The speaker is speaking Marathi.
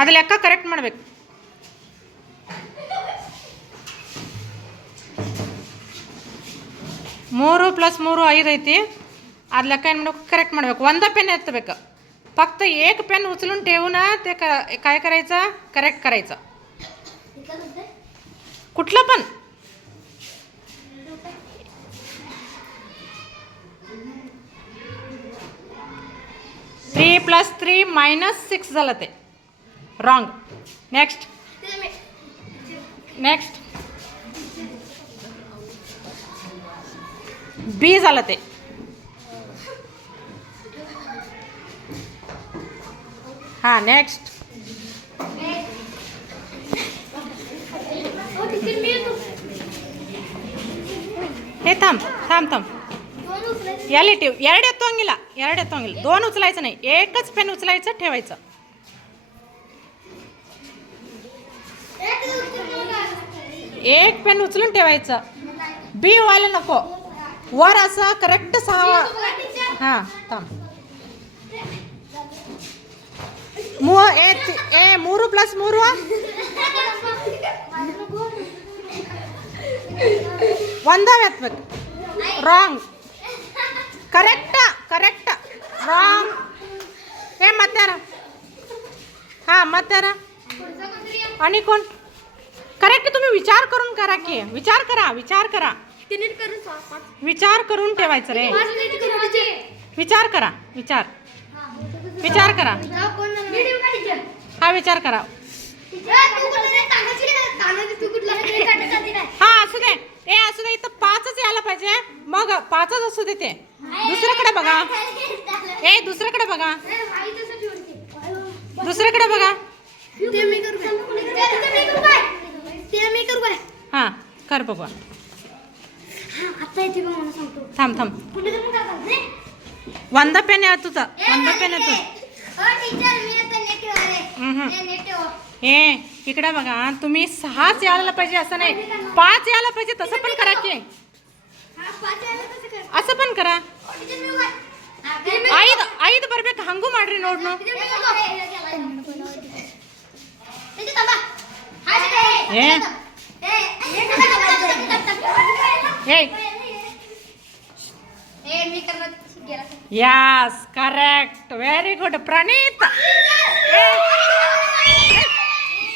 ಅದು ಲೆಕ್ಕ ಕರೆಕ್ಟ್ ಮಾಡ್ಬೇಕು. 3 + 3 5 ಐತಿ. ಅದು ಲೆಕ್ಕ ಏನು ಮಾಡ್ಬೇಕು, करेक्ट ಮಾಡ್ಬೇಕು. ಒಂದ पेन एतಬೇಕು. फक्त एक पेन उचलून ठेवून ते काय करायचं, करेक्ट करायचं. कुठलं पण 3 + 3 - 6 झालं ते रॉंग. नेक्स्ट बी झालं ते. हां नेक्स्ट हे थांब एल ठेव. ಎರಡು ಎತ್ತೋಂಗಿಲ್ಲ 2 उचलायचं नाही. एकच पेन उचलायचं ठेवायचं. एक पेन उचलून ठेवायचं. बी व्हायला नको. वर असं करेक्ट 6. हां थांब. 3 + 3 ಒಂದೇ ಎತ್ತಬೇಕು. ರಾಂಗ್. Correct wrong. हे मत्यारा. हां मत्यारा आणि कोण करेक्ट. तुम्ही विचार करून करा की. विचार करा. विचार करून ठेवायचं रे. विचार करा. हा विचार करा. हां असू दे. इथं 5च यायला पाहिजे. मग 5च असू दे. ते दुसऱ्याकडे बघा. दुसऱ्याकडे बघा. हां कर बघा. थांब ಒಂದ पेन आहे तुझा. हे इकडे बघा. तुम्ही 6च यायला पाहिजे असं नाही. 5 यायला पाहिजे तसं पण करा की. असं पण करा. 5 ಬರ್ಬೇಕು ಹಂಗೂ ಮಾಡ್ರಿ. ನೋಡ್ನು यस करेक्ट. व्हेरी गुड प्रणीत.